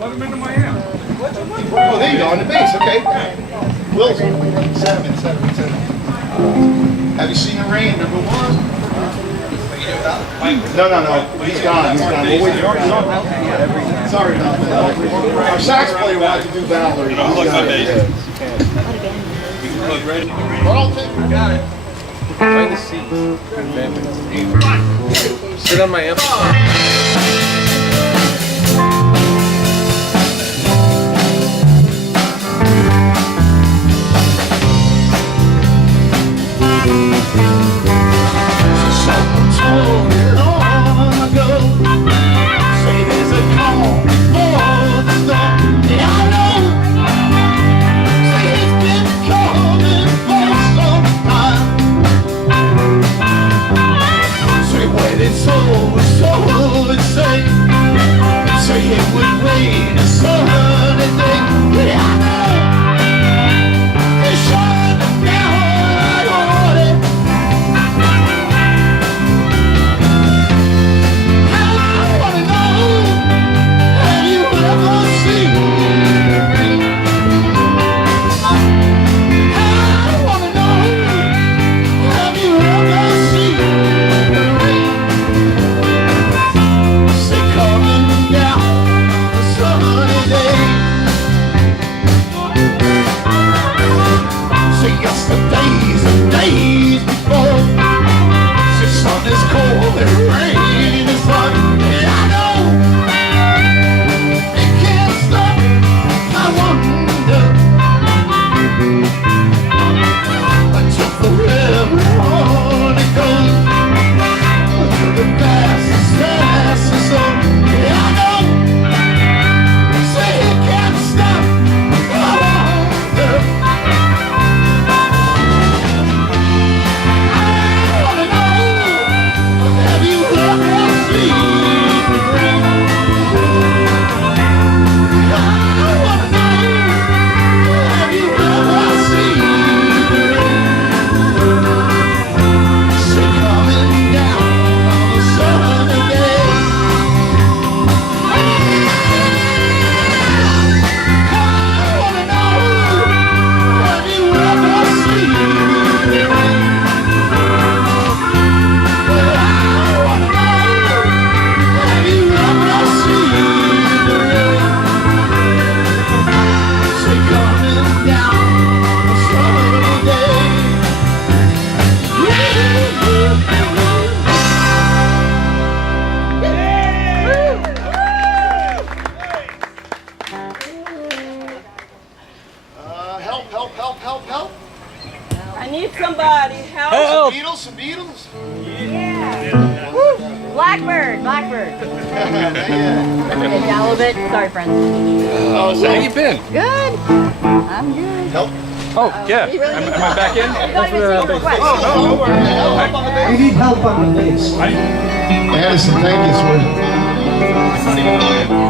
Plug them into my amp. Oh, there you go, on the bass, okay. Wilson, seven. Have you seen the rain, number one? No. He's gone. We'll wait for him. Sorry about that. Our sax player wanted to do Valerie. I'll plug my bass. You can plug right in. Carlton, got it. Find the seats. Sit on my amp. Help. I need somebody. Help. Some Beatles? Yeah. Woo. Blackbird. Yeah. Okay, down a little bit. Sorry, friends. How you been? Good. I'm good. Help. Oh, yeah. Am I back in? You don't even see the request. No worries. Help on the bass. We need help on the bass. Addison, thank you, sweetie.